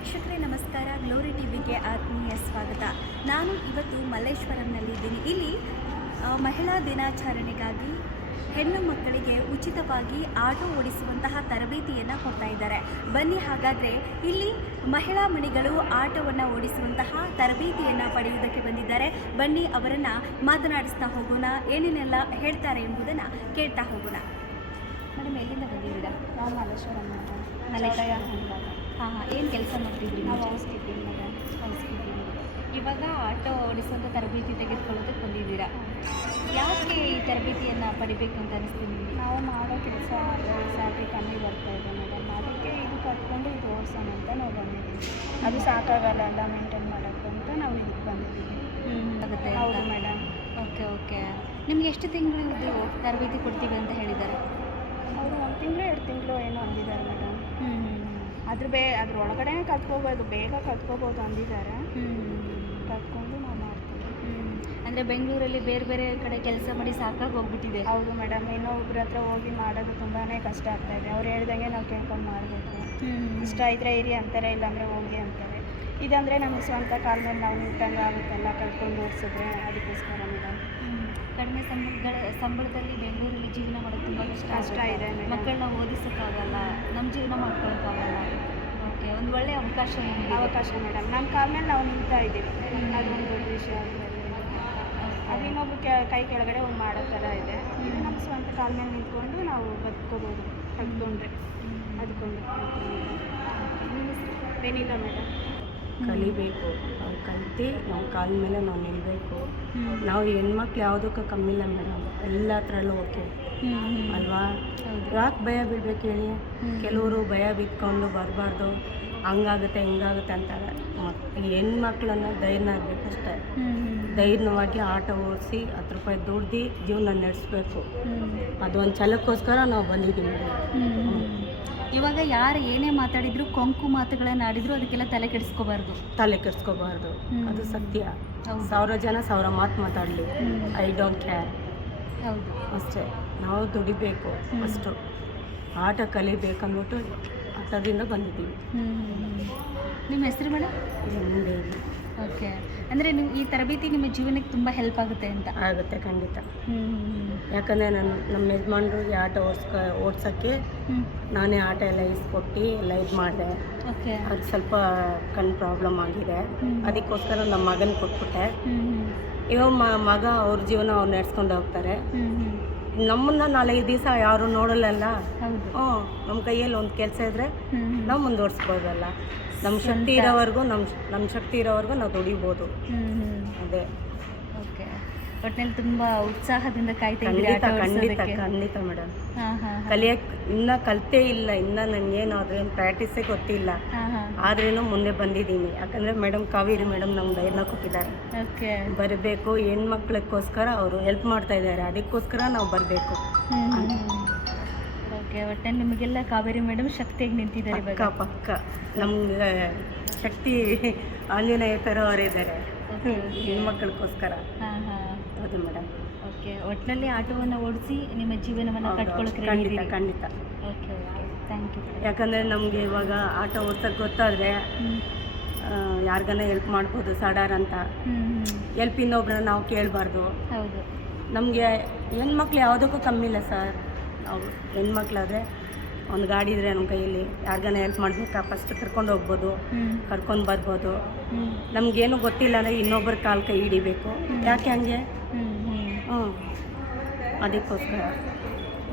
ವೀಕ್ಷಕರೇ ನಮಸ್ಕಾರ. ಗ್ಲೋರಿ ಟಿವಿಗೆ ಆತ್ಮೀಯ ಸ್ವಾಗತ. ನಾನು ಇವತ್ತು ಮಲ್ಲೇಶ್ವರಂನಲ್ಲಿದ್ದೀನಿ ಇಲ್ಲಿ ಮಹಿಳಾ ದಿನಾಚರಣೆಗಾಗಿ ಹೆಣ್ಣು ಮಕ್ಕಳಿಗೆ ಉಚಿತವಾಗಿ ಆಟೋ ಓಡಿಸುವಂತಹ ತರಬೇತಿಯನ್ನು ಕೊಡ್ತಾ ಇದ್ದಾರೆ. ಬನ್ನಿ ಹಾಗಾದರೆ ಇಲ್ಲಿ ಮಹಿಳಾ ಮಣಿಗಳು ಆಟೋವನ್ನು ಓಡಿಸುವಂತಹ ತರಬೇತಿಯನ್ನು ಪಡೆಯುವುದಕ್ಕೆ ಬಂದಿದ್ದಾರೆ. ಬನ್ನಿ ಅವರನ್ನು ಮಾತನಾಡಿಸ್ತಾ ಹೋಗೋಣ. ಏನೇನೆಲ್ಲ ಹೇಳ್ತಾರೆ ಎಂಬುದನ್ನು ಕೇಳ್ತಾ ಹೋಗೋಣ. ಮೇಡಮ್ ಎಲ್ಲಿಂದ ಬಂದಿದ್ದೀರಾ? ನಾನು ಮಲ್ಲೇಶ್ವರಂ. ಮಲ್ಲೇಶ್ವರಂ. ಹಾಂ ಹಾಂ ಏನು ಕೆಲಸ ಮಾಡ್ತಿದ್ರಿ? ನಾವು? House keeping madam housekeeping. ಇವಾಗ ಆಟೋ ಓಡಿಸುವಂಥ ತರಬೇತಿ ತೆಗೆದುಕೊಳ್ಳೋದಕ್ಕೆ ಬಂದಿದ್ದೀರಾ? ಯಾಕೆ ಈ ತರಬೇತಿಯನ್ನು ಪಡಿಬೇಕು ಅಂತ ಅನಿಸ್ತು ನಿಮಗೆ? ನಾವು ಮಾಡೋ ಕೆಲಸ ಸ್ಯಾಲ್ರಿ ಕಮ್ಮಿ ಬರ್ತಾ ಇದೆ ಮೇಡಮ್ ಅದಕ್ಕೆ ಇದು ಕಟ್ಕೊಂಡು ಇದು ಓಡಿಸೋಣ ಅಂತ ನಾವು ಬಂದಿದ್ದೀವಿ. ಅದು ಸಾಕಾಗಲ್ಲ ಎಲ್ಲ ಮೇಂಟೈನ್ ಮಾಡೋಕ್ಕೆ ಅಂತ ನಾವು ಇದಕ್ಕೆ ಬಂದಿದ್ದೀವಿ. ಆಗುತ್ತೆ ಹೌದು ಮೇಡಮ್ ಓಕೆ ಓಕೆ. ನಿಮ್ಗೆ ಎಷ್ಟು ತಿಂಗಳು ತರಬೇತಿ ಕೊಡ್ತೀವಿ ಅಂತ ಹೇಳಿದ್ದಾರೆ? ಅವರು ಒಂದು ತಿಂಗಳು ಎರಡು ತಿಂಗಳು ಏನೋ ಅಂದಿದ್ದಾರೆ ಅದ್ರ ಬೇ ಅದ್ರ ಒಳಗಡೆ ಕತ್ಕೋಬೋದು ಬೇಗ ಕತ್ಕೋಬೋದು ಅಂದಿದ್ದಾರೆ. ಕತ್ಕೊಂಡು ನಾವು ಮಾಡ್ತೀವಿ. ಅಂದರೆ ಬೆಂಗಳೂರಲ್ಲಿ ಬೇರೆ ಬೇರೆ ಕಡೆ ಕೆಲಸ ಮಾಡಿ ಸಾಕಾಗಿ ಹೋಗ್ಬಿಟ್ಟಿದೆ. ಹೌದು ಮೇಡಮ್ ಇನ್ನೊಬ್ರ ಹತ್ರ ಹೋಗಿ ಮಾಡೋದು ತುಂಬಾ ಕಷ್ಟ ಆಗ್ತಾ ಇದೆ. ಅವ್ರು ಹೇಳ್ದಂಗೆ ನಾವು ಕೇಳ್ಕೊಂಡು ಮಾಡಬೇಕು. ಇಷ್ಟ ಇದ್ರೆ ಇರಿ ಅಂತಾರೆ ಇಲ್ಲಾಂದರೆ ಹೋಗಿ ಅಂತಾರೆ. ಇದಂದರೆ ನಮ್ಮ ಸ್ವಂತ ಕಾಲದಲ್ಲಿ ಮೇಲೆ ನಾವು ನಿಂತಂಗೆ ಆಗುತ್ತೆಲ್ಲ ಕಲ್ತ್ಕೊಂಡು ಓಡಿಸಿದ್ರೆ ಅದಕ್ಕೋಸ್ಕರ ಮೇಡಮ್ ಕಡಿಮೆ ಸಂಬಳಗಳ ಸಂಬಳದಲ್ಲಿ ಬೆಂಗಳೂರಲ್ಲಿ ಜೀವನ ಮಾಡೋದು ತುಂಬ ಕಷ್ಟ ಕಷ್ಟ ಇದೆ ಮಕ್ಕಳನ್ನ ಓದಿಸೋಕ್ಕಾಗಲ್ಲ ನಮ್ಮ ಜೀವನ ಮಾಡ್ಕೊಳಕ್ಕಾಗಲ್ಲ. ಓಕೆ ಒಂದು ಒಳ್ಳೆಯ ಅವಕಾಶ ಅವಕಾಶ ಮೇಡಮ್ ನಮ್ಮ ಕಾಲ ಮೇಲೆ ನಾವು ನಿಲ್ತಾ ಇದ್ದೀವಿ. ಅದೊಂದು ದೊಡ್ಡ ವಿಷಯ ಅದು ಇನ್ನೊಬ್ರು ಕೆ ಕೈ ಕೆಳಗಡೆ ಹೋಗಿ ಮಾಡೋ ಥರ ಇದೆ. ಇದು ನಮ್ಮ ಸ್ವಂತ ಕಾಲ ಮೇಲೆ ನಿಂತ್ಕೊಂಡು ನಾವು ಬದುಕೋಬೋದು ಕಲ್ತ್ಕೊಂಡ್ರೆ ಅದಕ್ಕೊಂದು ಏನಿಲ್ಲ ಮೇಡಮ್ ಕಲಿಬೇಕು. ನಾವು ಕಲ್ತು ನಾವು ಕಾಲ ಮೇಲೆ ನಾವು ನಿಲ್ಲಬೇಕು ನಾವು ಹೆಣ್ಮಕ್ಳು ಯಾವುದಕ್ಕೂ ಕಮ್ಮಿ ಇಲ್ಲ ಮೇಡಮ್ ಎಲ್ಲತ್ರಲ್ಲೂ ಓಕೆ. ಅಲ್ವಾ? ಯಾಕೆ ಭಯ ಬಿಡ್ಬೇಕು ಹೇಳಿ? ಕೆಲವರು ಭಯ ಬಿತ್ಕೊಂಡು ಬರಬಾರ್ದು. ಹಂಗಾಗುತ್ತೆ ಹಿಂಗಾಗುತ್ತೆ ಅಂತಾರೆ. ಹೆಣ್ಮಕ್ಳನ್ನ ಧೈರ್ಯ ಅಷ್ಟೇ. ಧೈರ್ಯವಾಗಿ ಆಟೋ ಓಡಿಸಿ ಹತ್ತು ರೂಪಾಯಿ ದುಡ್ದು ಜೀವನ ನಡೆಸ್ಬೇಕು. ಅದೊಂದು ಛಲಕ್ಕೋಸ್ಕರ ನಾವು ಬಂದಿದ್ದೀವಿ ಇವಾಗ ಯಾರು ಏನೇ ಮಾತಾಡಿದ್ರು ಕೊಂಕು ಮಾತುಗಳನ್ನ ಆಡಿದ್ರು ಅದಕ್ಕೆಲ್ಲ ತಲೆ ಕೆಡಿಸ್ಕೋಬಾರ್ದು. ತಲೆ ಕೆಡಿಸ್ಕೋಬಾರ್ದು. ಅದು ಸತ್ಯ. ಸಾವಿರ ಜನ ಸಾವಿರ ಮಾತು ಮಾತಾಡಲಿ. ಐ ಡೋಂಟ್ ಕೇರ್ ಹೌದು. ಅಷ್ಟೇ. ನಾವು ದುಡಿಬೇಕು. ಅಷ್ಟು. ಆಟ ಕಲಿಬೇಕಂದ್ಬಿಟ್ಟು ಆಟದಿಂದ ಬಂದಿದ್ದೀವಿ. ನಿಮ್ಮ ಹೆಸರು ಮೇಡಮ್? ಓಕೆ. ಅಂದರೆ ನೀವು ಈ ತರಬೇತಿ ನಿಮ್ಮ ಜೀವನಕ್ಕೆ ತುಂಬ ಹೆಲ್ಪ್ ಆಗುತ್ತೆ ಅಂತ? ಆಗುತ್ತೆ ಖಂಡಿತ. ಯಾಕಂದರೆ ನಾನು ನಮ್ಮ ಯಜಮಾನ್ರಿಗೆ ಆಟ ಓಡಿಸ್ಕ ಓಡ್ಸೋಕ್ಕೆ ನಾನೇ ಆಟ ಎಲ್ಲ ಇಸ್ಕೊಟ್ಟು ಎಲ್ಲ ಇದು ಮಾಡಿದೆ. ಓಕೆ. ಅದು ಸ್ವಲ್ಪ ಕಣ್ಣು ಪ್ರಾಬ್ಲಮ್ ಆಗಿದೆ. ಅದಕ್ಕೋಸ್ಕರ ನಮ್ಮ ಮಗನ ಕೊಟ್ಬಿಟ್ಟೆ. ಇವಾಗ ಮಗ ಅವ್ರ ಜೀವನ ಅವ್ರು ನಡೆಸ್ಕೊಂಡು ಹೋಗ್ತಾರೆ. ನಮ್ಮನ್ನ ನಾಲ್ಕೈದು ದಿವಸ ಯಾರು ನೋಡಲ್ಲಲ್ಲ? ಹ್ಞೂ ನಮ್ಮ ಕೈಯಲ್ಲಿ ಒಂದು ಕೆಲಸ ಇದ್ರೆ ನಾವು ಮುಂದುವರ್ಸ್ಬೋದಲ್ಲ. ನಮ್ಮ ಶಕ್ತಿ ಇರೋವರೆಗೂ ನಮ್ಮ ನಮ್ಮ ಶಕ್ತಿ ಇರೋವರೆಗೂ ನಾವು ದುಡಿಬೋದು. ಅದೇ. ಓಕೆ. ಒಟ್ಟಿನಲ್ಲಿ ತುಂಬಾ ಉತ್ಸಾಹದಿಂದ ಕಾಯ್ತಾ ಇದ್ದೀರಿ ಖಂಡಿತ ಆಟ ಖಂಡಿತ ಮೇಡಮ್ ಹಾಂ ಹಾಂ ಕಲಿಯಕ್ಕೆ ಇನ್ನೂ ಕಲಿತೇ ಇಲ್ಲ ಇನ್ನೂ ನನಗೇನು ಅದ್ರೇನು ಪ್ರಾಕ್ಟೀಸೇ ಗೊತ್ತಿಲ್ಲ. ಹಾ ಹಾಂ. ಆದ್ರೇನು ಮುಂದೆ ಬಂದಿದ್ದೀನಿ. ಯಾಕಂದ್ರೆ ಮೇಡಮ್ ಕಾವೇರಿ ಮೇಡಮ್ ನಮ್ಗೆ ಧೈರ್ಯ ಕೊಟ್ಟಿದ್ದಾರೆ. ಓಕೆ. ಬರಬೇಕು ಹೆಣ್ಮಕ್ಳಿಗೋಸ್ಕರ ಅವರು ಹೆಲ್ಪ್ ಮಾಡ್ತಾ ಇದ್ದಾರೆ. ಅದಕ್ಕೋಸ್ಕರ ನಾವು ಬರಬೇಕು. ಓಕೆ ನಿಮಗೆಲ್ಲ ಕಾವೇರಿ ಮೇಡಮ್ ಶಕ್ತಿಯಾಗಿ ನಿಂತಿದ್ದಾರೆ ಪಕ್ಕ ಇವಾಗ ಪಕ್ಕ. ನಮ್ಗೆ ಶಕ್ತಿ ಆಂಜನೇಯ ಥರ ಅವರಿದ್ದಾರೆ. ಓಕೆ ಹೆಣ್ಮಕ್ಳಿಗೋಸ್ಕರ ಹೌದು ಮೇಡಮ್. ಓಕೆ ಒಟ್ಟಿನಲ್ಲಿ ಆಟೋವನ್ನು ಓಡಿಸಿ ನಿಮ್ಮ ಜೀವನವನ್ನು ಕಟ್ಕೊಳ್ಳೋಕೆ ಖಂಡಿತ ಖಂಡಿತ. Okay okay. ಥ್ಯಾಂಕ್ ಯು ಯಾಕಂದರೆ ನಮಗೆ ಇವಾಗ ಆಟೋ ಓಡ್ಸೋಕ್ಕೆ ಗೊತ್ತಾದರೆ ಯಾರಿಗಾನ ಹೆಲ್ಪ್ ಮಾಡ್ಬೋದು ಸಡಾರ್ ಅಂತ. ಹೆಲ್ಪ್ ಇನ್ನೊಬ್ರನ್ನ ನಾವು ಕೇಳಬಾರ್ದು. ಹೌದು. ನಮಗೆ ಹೆಣ್ಮಕ್ಳು ಯಾವುದಕ್ಕೂ ಕಮ್ಮಿ ಇಲ್ಲ ಸರ್. ನಾವು ಹೆಣ್ಮಕ್ಳಾದರೆ ಒಂದು ಗಾಡಿ ಇದ್ರೆ ನಮ್ಮ ಕೈಯಲ್ಲಿ ಯಾರಿಗಾನ ಹೆಲ್ಪ್ ಮಾಡಬೇಕಾ? ಫಸ್ಟ್ ಕರ್ಕೊಂಡು ಹೋಗ್ಬೋದು ಕರ್ಕೊಂಡು ಬರ್ಬೋದು. ನಮ್ಗೇನು ಗೊತ್ತಿಲ್ಲ ಅಂದರೆ ಇನ್ನೊಬ್ಬರ ಕಾಲು ಕೈ ಹಿಡಿಬೇಕು. ಯಾಕೆ ಹಂಗೆ? ಹ್ಞೂ ಅದಕ್ಕೋಸ್ಕರ.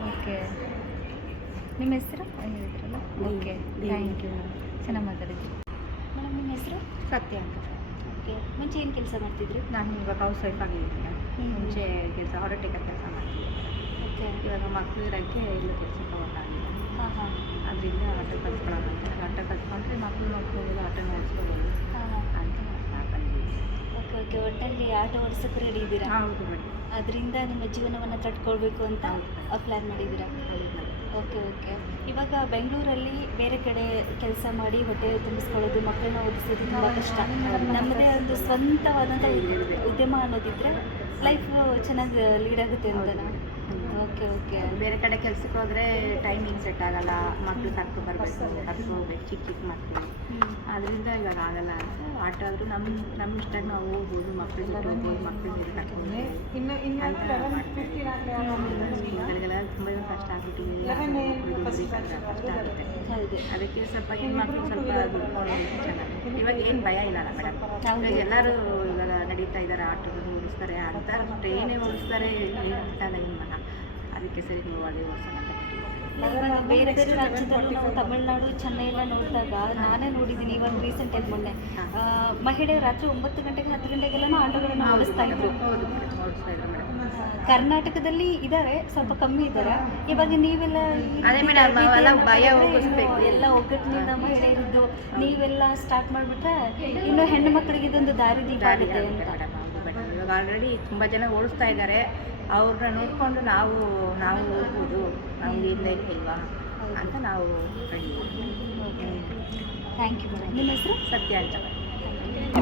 ಓಕೆ. ನಿಮ್ಮ ಹೆಸರು? ಹೇಳಿದ್ರಲ್ಲ ಓಕೆ. ಥ್ಯಾಂಕ್ ಯು ಚೆನ್ನಾಗಿ ಮಾತಾಡಿದ್ರಿ. ಮೇಡಮ್ ನಿಮ್ಮ ಹೆಸರು? ಸತ್ಯ ಅಂತ. ಓಕೆ. ಮುಂಚೆ ಏನು ಕೆಲಸ ಮಾಡ್ತಿದ್ರಿ? ನಾನು ಇವಾಗ ಹೌಸ್ ವೈಫ್ ಆಗಿದ್ದೀನಿ. ಹ್ಮ್. ಮುಂಚೆ ಕೆಲಸ ಆಡೋಟಿಕ ಕೆಲಸ ಮಾಡ್ತಿದ್ದೆ. ಓಕೆ. ಇವಾಗ ಮಕ್ಕಳು ಎಲ್ಲ ಎಲ್ಲೂ ಕೆಲಸಕ್ಕೆ ಹೋಗೋಕ್ಕಾಗಿಲ್ಲ ಹಾಂ ಹಾಂ ಅದರಿಂದ ಆಟೋ ಕಲ್ತ್ಕೊಳ್ಳೋದಂತೆ ಆಟ ಕಲ್ತ್ಕೊಂಡ್ರೆ ಮಕ್ಕಳು ಮಕ್ಕಳು ಆಟೋ ನಡೆಸ್ಕೋಬೋದು ಅಂತ ಓಕೆ ಓಕೆ. ಒಟ್ಟಲ್ಲಿ ಆಟ ಓಡಿಸೋಕೆ ರೆಡಿ ಇದ್ದೀರಾ? ಹೌದು ಮೇಡಮ್. ಅದರಿಂದ ನಿಮ್ಮ ಜೀವನವನ್ನು ಕಟ್ಕೊಳ್ಬೇಕು ಅಂತ. ಪ್ಲ್ಯಾನ್ ಮಾಡಿದ್ದೀರಾ? Okay okay. ಇವಾಗ ಬೆಂಗಳೂರಲ್ಲಿ ಬೇರೆ ಕಡೆ ಕೆಲಸ ಮಾಡಿ ಹೊಟ್ಟೆ ತುಂಬಿಸ್ಕೊಳ್ಳೋದು ಮಕ್ಕಳನ್ನ ಓದಿಸೋದು ತುಂಬ ಕಷ್ಟ. ನಮ್ಮದೇ ಒಂದು ಸ್ವಂತವಾದಂಥ ಉದ್ಯಮ ಅನ್ನೋದಿದ್ರೆ ಲೈಫ್ ಚೆನ್ನಾಗಿ ಲೀಡ್ ಆಗುತ್ತೆ ಅಂತ ಓಕೆ ಓಕೆ. ಬೇರೆ ಕಡೆ ಕೆಲ್ಸಕ್ಕೆ ಹೋದ್ರೆ ಟೈಮಿಂಗ್ ಸೆಟ್ ಆಗಲ್ಲ ಮಕ್ಕಳು ಕರ್ಕೊ ಬರಬೇಕು ಕರ್ಕೊ ಹೋಗ್ಬೇಕು ಚಿಕ್ಕ ಚಿಕ್ಕ ಮಕ್ಕಳು ಅದರಿಂದ ಇವಾಗ ಆಗಲ್ಲ ಅಂತ ಆಟ ಆದರೂ ನಮ್ಮ ನಮ್ಮ ಇಷ್ಟ ನಾವು ಹೋಗ್ಬೋದು ಮಕ್ಳು ಹೋಗ್ಬೋದು ಮಕ್ಕಳಿಗೆ ಕರ್ಕೊಂಡು ತುಂಬ ಕಷ್ಟ ಆಗ್ಬಿಟ್ಟಿದೆ ಕಷ್ಟ ಆಗುತ್ತೆ. ಹೌದು ಅದಕ್ಕೆ ಸ್ವಲ್ಪ ಹೆಣ್ಮಕ್ಳು ಸ್ವಲ್ಪ ಚೆನ್ನಾಗಿ. ಇವಾಗ ಏನು ಭಯ ಇಲ್ಲ ಮೇಡಮ್ ಇವಾಗ ಎಲ್ಲರೂ ಇವಾಗ ನಡೀತಾ ಇದ್ದಾರೆ ಆಟೋಗಳು ಓಡಿಸ್ತಾರೆ ಅಂತ ಟ್ರೈನೇ ಓಡಿಸ್ತಾರೆ ಏನು ಮನ ಅದಕ್ಕೆ ಸರಿ ಅದೇ ಓಡಿಸೋಣ ಬೇರೆ ಬೇರೆ ರಾಜ್ಯದಲ್ಲೂ ತಮಿಳ್ನಾಡು ಚೆನ್ನೈ ಎಲ್ಲ ನೋಡಿದಾಗ ನಾನೇ ನೋಡಿದ್ದೀನಿ ಇವಾಗ ರೀಸೆಂಟ್ ಆಗಿ ಮೊನ್ನೆ. ಮಹಿಳೆ ಮಹಿಳೆಯರು ರಾತ್ರಿ ಒಂಬತ್ತು ಗಂಟೆಗೆ ಹತ್ತು ಗಂಟೆಗೆಲ್ಲ ಆಟೋಗಳನ್ನು ಓಡಿಸ್ತಾ ಇದ್ರು. ಕರ್ನಾಟಕದಲ್ಲಿ ಇದ್ದಾರೆ ಸ್ವಲ್ಪ ಕಮ್ಮಿ ಇದ್ದಾರೆ. ಇವಾಗ ನೀವೆಲ್ಲ ಎಲ್ಲ ಒಗ್ಗಟ್ಟಿನಿಂದ ಮಹಿಳೆಯರಿದ್ದು ನೀವೆಲ್ಲ ಸ್ಟಾರ್ಟ್ ಮಾಡಿಬಿಟ್ರೆ ಇನ್ನು ಹೆಣ್ಣು ಮಕ್ಕಳಿಗೆ ಇದೊಂದು ದಾರಿ ದೀಪ ಆಗುತ್ತೆ ಅಂತ. ಇವಾಗ ಆಲ್ರೆಡಿ ತುಂಬ ಜನ ಓಡಿಸ್ತಾ ಇದ್ದಾರೆ. ಅವ್ರನ್ನ ನೋಡಿಕೊಂಡು ನಾವು ನಾವು ಓದ್ಬೋದು ನಮ್ಗೆ ಇಲ್ಲ ಇಲ್ವಾ ಅಂತ ನಾವು ರೆಡಿ ಥ್ಯಾಂಕ್ ಯು ಮೇಡಮ್ ನಿಮ್ಮ ಹೆಸರು? ಸತ್ಯ ಅಂತ.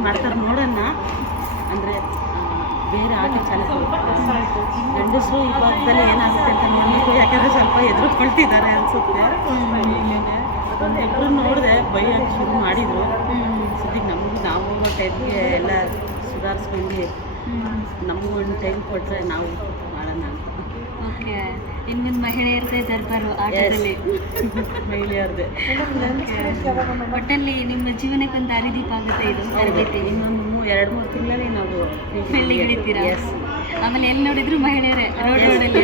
ಮಾಡ್ತಾರೆ ನೋಡೋಣ ಅಂದರೆ ಬೇರೆ ಆಟೋ ಚಾಲಕರು ಗಂಡಸರು ಈ ಭಾಗದಲ್ಲಿ ಏನಾಗುತ್ತೆ ಅಂತ ನಮಗೂ ಯಾಕಂದರೆ ಸ್ವಲ್ಪ ಎದುರುಕೊಳ್ತಿದ್ದಾರೆ ಅನಿಸುತ್ತೆ. ಒಂದು ಇಬ್ಬರು ನೋಡಿದೆ ಬೈ ಶುರು ಮಾಡಿದರು. ಸದ್ಯಕ್ಕೆ ನಮಗೂ ನಾವು ಟೈಪ್ಗೆ ಟೈಮ್ಗೆ ಎಲ್ಲ ಸುಧಾರಿಸ್ಕೊಂಡು ನಮಗೂ ಒಂದು ಟೈಮ್ ಕೊಟ್ಟರೆ ನಾವು ಮಾಡೋಣ ಅಂತ. ಓಕೆ ಇನ್ನೊಂದು ಮಹಿಳೆಯರದೇ ದರ್ಬಾರು ಆಟದಲ್ಲಿ ಮಹಿಳೆಯರದೇ. ಒಟ್ಟಲ್ಲಿ ನಿಮ್ಮ ಜೀವನಕ್ಕೆ ಒಂದು ದಾರಿದೀಪ ಆಗುತ್ತೆ ಇದು ತರಬೇತಿ. ಇನ್ನೊಂದು ಎರಡು ಮೂರು ತಿಂಗಳಲ್ಲಿ ನಾವು ಬೆಳ್ಳಿ ಹಿಡಿತೀರಾ? ಆಮೇಲೆ ಎಲ್ಲಿ ನೋಡಿದ್ರು ಮಹಿಳೆಯರೇ? ರೋಡ್ ರೋಡಲ್ಲಿ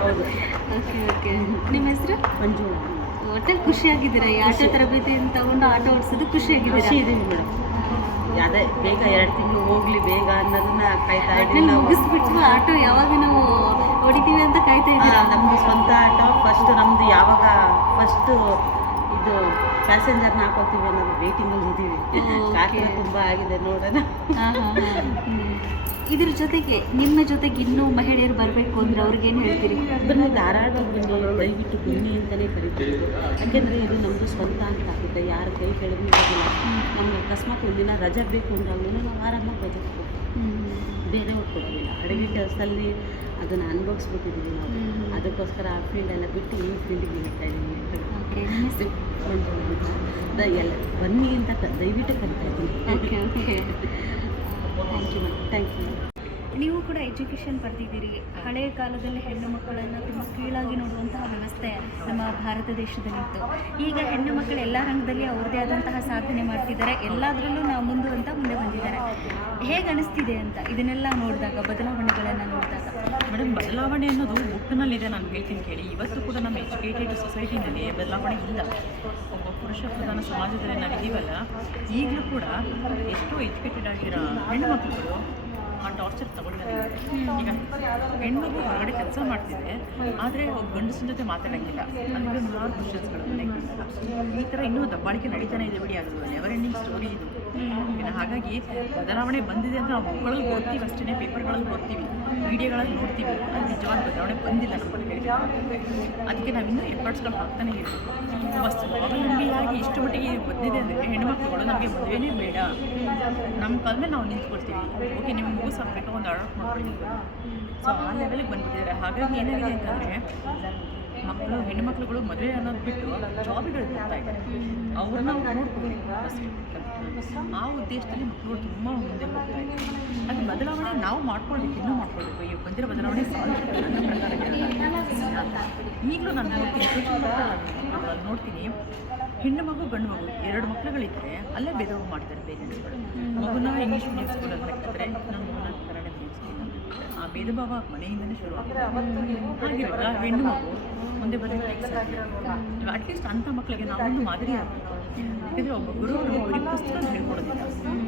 ಹೌದು ಓಕೆ ಓಕೆ ನಿಮ್ಮ ಹೆಸರು? ಮಂಜು. ಒಟ್ಟಲ್ಲಿ ಖುಷಿಯಾಗಿದ್ದೀರಾ? ಈ ಆಟೋ ತರಬೇತಿ ತಗೊಂಡು ಆಟ ಓಡಿಸೋದು ಖುಷಿಯಾಗಿದ್ದೀರಾ? ಖುಷಿ ಇದೀವಿ ಮೇಡಮ್. ಅದೇ ಬೇಗ ಎರಡು ತಿಂಗಳು ಹೋಗ್ಲಿ ಬೇಗ ಅನ್ನೋದನ್ನ ಕಾಯ್ತಾ ನಾವು. ಮುಗಿಸ್ಬಿಟ್ಟು ಆಟೋ ಯಾವಾಗ ನಾವು ಹೊಡಿತೀವಿ ಅಂತ ಕಾಯ್ತಾ ಇದ್ದೀವಿ ನಮ್ಮದು ಸ್ವಂತ ಆಟೋ ಫಸ್ಟ್ ನಮ್ದು ಯಾವಾಗ ಫಸ್ಟ್ ಇದು ಪ್ಯಾಸೆಂಜರ್ನ ಹಾಕೋತೀವಿ ಅನ್ನೋದು ವೇಟಿಂಗಲ್ಲಿ ಇದ್ದೀವಿ. ಇದೀವಿ ಕಾರಣ ತುಂಬ ಆಗಿದೆ ನೋಡೋಣ. ಇದ್ರ ಜೊತೆಗೆ ನಿಮ್ಮ ಜೊತೆಗೆ ಇನ್ನೂ ಮಹಿಳೆಯರು ಬರಬೇಕು ಅಂದ್ರೆ ಅವ್ರಿಗೇನು ಹೇಳ್ತೀರಿ? ಅದನ್ನು ಬನ್ನಿ ದಯವಿಟ್ಟು ಬನ್ನಿ ಅಂತಲೇ ಕರಿತೀವಿ. ಯಾಕೆಂದರೆ ಇದು ನಮ್ಮದು ಸ್ವಂತ ಅಂತ ಆಗುತ್ತೆ. ಯಾರ ಕೈ ಕೆಳಗೂ ಇರೋದಿಲ್ಲ ನಮ್ಗೆ ಅಕಸ್ಮಾತ್ ಒಂದಿನ ರಜೆ ಬೇಕು ಅಂದಾಗಲೂ ನಾವು ಆರಾಮಾಗಿ ರಜೆ ಬೇರೆ ಬೇರೆಯವ್ರು ಕೊಡೋದಿಲ್ಲ. ಅಡುಗೆ ಕೆಲಸದಲ್ಲಿ ಅದನ್ನು ಅನುಭವಿಸ್ಬಿಟ್ಟಿದ್ದೀವಿ ನಾವು. ಅದಕ್ಕೋಸ್ಕರ ಆ ಫೀಲ್ಡೆಲ್ಲ ಬಿಟ್ಟು ಈ ಫೀಲ್ಡಿಗೆ ಇರ್ತಾ ಇದ್ದೀವಿ ಅಂತ. ಎಲ್ಲ ಬನ್ನಿ ಅಂತ ದಯವಿಟ್ಟು ಕರಿತಾ ಇದ್ದೀನಿ. Okay okay thank you madam thank you ನೀವು ಕೂಡ ಎಜುಕೇಷನ್ ಪಡೆದಿದ್ದೀರಿ. ಹಳೆಯ ಕಾಲದಲ್ಲಿ ಹೆಣ್ಣು ಮಕ್ಕಳನ್ನು ತುಂಬ ಕೀಳಾಗಿ ನೋಡುವಂತಹ ವ್ಯವಸ್ಥೆ ನಮ್ಮ ಭಾರತ ದೇಶದಲ್ಲಿತ್ತು. ಈಗ ಹೆಣ್ಣು ಮಕ್ಕಳು ಎಲ್ಲ ರಂಗದಲ್ಲಿ ಅವ್ರದ್ದೇ ಆದಂತಹ ಸಾಧನೆ ಮಾಡ್ತಿದ್ದಾರೆ. ಎಲ್ಲದರಲ್ಲೂ ನಾವು ಮುಂದುವಂತ ಅಂತ ಮುಂದೆ ಬಂದಿದ್ದಾರೆ. ಹೇಗೆ ಅನಿಸ್ತಿದೆ ಅಂತ ಇದನ್ನೆಲ್ಲ ನೋಡಿದಾಗ, ಬದಲಾವಣೆಗಳನ್ನು ನೋಡಿದಾಗ? ಮೇಡಮ್ ಬದಲಾವಣೆ ಅನ್ನೋದು ಬುಕ್ನಲ್ಲಿದೆ ನಾನು ಹೇಳ್ತೀನಿ ಕೇಳಿ. ಇವತ್ತು ಕೂಡ ನಮ್ಮ ಎಜುಕೇಟೆಡ್ ಸೊಸೈಟಿನಲ್ಲಿ ಬದಲಾವಣೆ ಇಲ್ಲ. ಒಬ್ಬ ಪುರುಷ ಪ್ರಧಾನ ಸಮಾಜದಲ್ಲಿ ನಾವಿದ್ದೀವಲ್ಲ ಈಗಲೂ ಕೂಡ ಎಷ್ಟೋ ಎಜುಕೇಟೆಡ್ ಆಗಿರೋ ಹೆಣ್ಣು ಮಕ್ಕಳು ಆ ಟಾರ್ಚರ್ ತಗೊಳ್ತಾರೆ ಈಗ ಹೆಣ್ಮಗು ಹೊರಗಡೆ ಕೆಲಸ ಮಾಡ್ತಿದೆ ಆದರೆ ಒಬ್ಬ ಗಂಡಸಿನ ಜೊತೆ ಮಾತಾಡೋಂಗಿಲ್ಲ. ನನಗೆ ನೂರಾರು ಕ್ವಶನ್ಸ್ಗಳು ಈ ಥರ ಇನ್ನೂ ದಬ್ಬಾಳಿಕೆ ನಡೀತಾನೆ ಇದೆ ಬಿಡಿ ಅದು ನೆವರ್ ಎಂಡಿಂಗ್ ಸ್ಟೋರಿ ಇದು? ಹಾಗಾಗಿ ಬದಲಾವಣೆ ಬಂದಿದೆ ಅಂತ ನಾವು ಬುಕ್ಗಳಲ್ಲಿ ಓದ್ತೀವಿ ಅಷ್ಟೇ ಪೇಪರ್ಗಳಲ್ಲಿ ಓದ್ತೀವಿ ವಿಡಿಯೋಗಳಲ್ಲಿ ನೋಡ್ತೀವಿ. ಅದು ನಿಜವಾದ ಬದಲಾವಣೆ ಬಂದಿಲ್ಲ ನಮ್ಮ ಅದಕ್ಕೆ ನಾವಿನ್ನೂ ಎಫರ್ಟ್ಸ್ಗಳು ಹಾಕ್ತಾನೆ ಇರಬೇಕು. ಸ್ವಾವಲಂಬಿಯಾಗಿ ಇಷ್ಟು ಮಟ್ಟಿಗೆ ಬಂದಿದೆ ಅಂದರೆ ಹೆಣ್ಮಕ್ಳುಗಳು ನಮಗೆ ಮದುವೆನೇ ಬೇಡ. ನಮ್ಮ ಕಾಲದಲ್ಲಿ ನಾವು ನಿಂತ್ಕೊಳ್ತೀವಿ. ಓಕೆ ನಿಮ್ಗೆ ಮುಗಿಸಾಗಬೇಕು ಒಂದು ಅಡಾಪ್ಟ್ ಮಾಡ್ಕೊಳ್ತೀವಿ ಸೊ ಆ ಲೆವೆಲಿಗೆ ಬಂದ್ಬಿಟ್ಟಿದ್ದಾರೆ. ಹಾಗಾಗಿ ಏನಾಗಿದೆ ಅಂತಂದರೆ, ಮಕ್ಕಳು, ಹೆಣ್ಮಕ್ಳುಗಳು ಮದುವೆ ಅನ್ನೋದು ಬಿಟ್ಟು ಜಾಬ್ಗಳು ಬರ್ತಾ ಇದ್ದಾರೆ. ಅವ್ರನ್ನ ಅವ್ರು ನೋಡ್ಕೊಬೇಕು ಆ ಉದ್ದೇಶದಲ್ಲಿ ಮಕ್ಕಳು ತುಂಬ ಮುಂದೆ ಅದು ಬದಲಾವಣೆ ನಾವು ಮಾಡ್ಕೊಳ್ಬೇಕು, ಇನ್ನೂ ಮಾಡ್ಕೊಳ್ಬೇಕು. ಈಗ ಬಂದಿರೋ ಬದಲಾವಣೆ ಈಗಲೂ ನಾನು ನೋಡ್ತೀನಿ ನೋಡ್ತೀನಿ. ಹೆಣ್ಣು ಮಗು ಗಂಡು ಮಗು ಎರಡು ಮಕ್ಕಳುಗಳಿದ್ದರೆ ಅಲ್ಲೇ ಭೇದ ಭಾವ ಮಾಡ್ತಾರೆ ಪೇರೆಂಟ್ಸ್ಗಳು ಮಗುನ ಇಂಗ್ಲೀಷ್ ಮೀಡಿಯಂ ಸ್ಕೂಲಲ್ಲಿ ನಮ್ಮ ಮಗುನ ಕನ್ನಡ ಮೀಡಿಯಂ ಸ್ಕೂಲಲ್ಲಿ ಆ ಭೇದ ಭಾವ ಮನೆಯಿಂದಲೇ ಶುರು ಆಗ್ತದೆ ಹಾಗಿರುವಾಗ ಹೆಣ್ಣು ಮಗು ಮುಂದೆ ಬರೋಕ್ಕೆ ಅಟ್ಲೀಸ್ಟ್ ಅಂಥ ಮಕ್ಕಳಿಗೆ ನಾವೊಂದು ಮಾದರಿ ಆಗಬೇಕು. ಯಾಕಂದರೆ ಒಬ್ಬ ಗುರು ಅವರು ಬರೀ ಪುಸ್ತಕ ಹೇಳ್ಕೊಡೋದಿಲ್ಲ.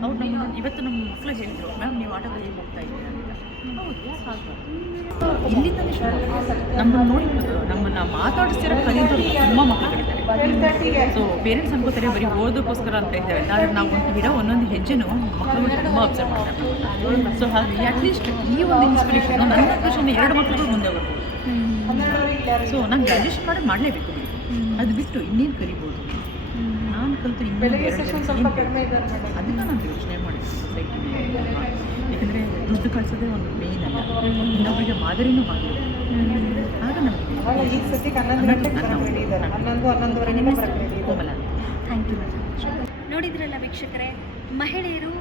ಅವ್ರು ನಮ್ಮ ಇವತ್ತು ನಮ್ಮ ಮಕ್ಕಳು ಹೇಳಿದ್ರು ಮ್ಯಾಮ್ ನೀವು ಆಟ ಕಲಿಯಕ್ಕೆ ಹೋಗ್ತಾ ಇದ್ದೀರಾ? ಇಲ್ಲಿಂದಲೇ ಶುರು ನಮ್ಮನ್ನು ನೋಡಿ ನಮ್ಮನ್ನು ಮಾತಾಡಿಸ್ತಿರೋ ಕಲಿಯೋದು ತುಂಬ ಮಕ್ಕಳಿದ್ದಾರೆ. ಸೊ ಪೇರೆಂಟ್ಸ್ ಅನ್ಕೋತಾರೆ ಬರೀ ಓದೋಕ್ಕೋಸ್ಕರ ಅಂತ ಇದ್ದಾರೆ ಆದರೆ ನಾವು ಒಂದು ಇಡೋ ಒಂದೊಂದು ಹೆಜ್ಜೆನೂ ಮಕ್ಕಳು ತುಂಬ ಅಬ್ಸರ್ವ್ ಮಾಡ್ತಾರೆ. ಸೊ ಹಾಗಾಗಿ ಅಟ್ಲೀಸ್ಟ್ ಈ ಒಂದು ಇನ್ಸ್ಪಿರೇಷನ್ ನನ್ನ ಖುಷಿನ ಎರಡು ಮಕ್ಕಳು ಮುಂದೆ ಬರ್ಬೋದು ಸೊ ನಾನು ಗ್ರ್ಯಾಜುಯೇಷನ್ ಮಾಡಿ ಮಾಡಲೇಬೇಕು. ಅದು ಬಿಟ್ಟು ಇನ್ನೇನು ಕಲಿಬೋದು ನಾನು ಕಲಿತು ಇನ್ನೂ ಸ್ವಲ್ಪ ಜನ ಅದನ್ನು ನಾನು ಯೋಚನೆ ಮಾಡಿದ್ದೆ ಸೊಸೈಟಿ ಯಾಕಂದರೆ ದುಡ್ಡು ಕಳ್ಸೋದೆ ಒಂದು ಮೇನ್ ಅಲ್ಲ. ಇನ್ನೊಬ್ಬರಿಗೆ ಮಾದರಿನೂ ಮಾಡಬೇಕು ಆಗ ನಮಗೆ ಹನ್ನೊಂದು ರೆಡಿ ಥ್ಯಾಂಕ್ ಯು ನೋಡಿದ್ರಲ್ಲ ವೀಕ್ಷಕರೇ ಮಹಿಳೆಯರು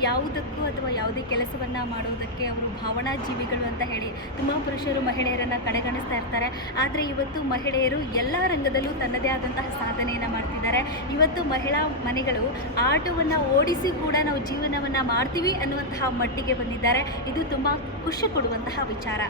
ಯಾವುದಕ್ಕೂ ಅಥವಾ ಯಾವುದೇ ಕೆಲಸವನ್ನು ಮಾಡೋದಕ್ಕೆ ಅವರು ಭಾವನಾ ಜೀವಿಗಳು ಅಂತ ಹೇಳಿ ತುಂಬ ಪುರುಷರು ಮಹಿಳೆಯರನ್ನು ಕಡೆಗಣಿಸ್ತಾ ಇರ್ತಾರೆ. ಆದರೆ ಇವತ್ತು ಮಹಿಳೆಯರು ಎಲ್ಲ ರಂಗದಲ್ಲೂ ತನ್ನದೇ ಆದಂತಹ ಸಾಧನೆಯನ್ನು ಮಾಡ್ತಿದ್ದಾರೆ. ಇವತ್ತು ಮಹಿಳಾ ಮನೆಗಳು ಆಟವನ್ನು ಓಡಿಸಿ ಕೂಡ ನಾವು ಜೀವನವನ್ನು ಮಾಡ್ತೀವಿ ಅನ್ನುವಂತಹ ಮಟ್ಟಿಗೆ ಬಂದಿದ್ದಾರೆ. ಇದು ತುಂಬ ಖುಷಿ ಕೊಡುವಂತಹ ವಿಚಾರ.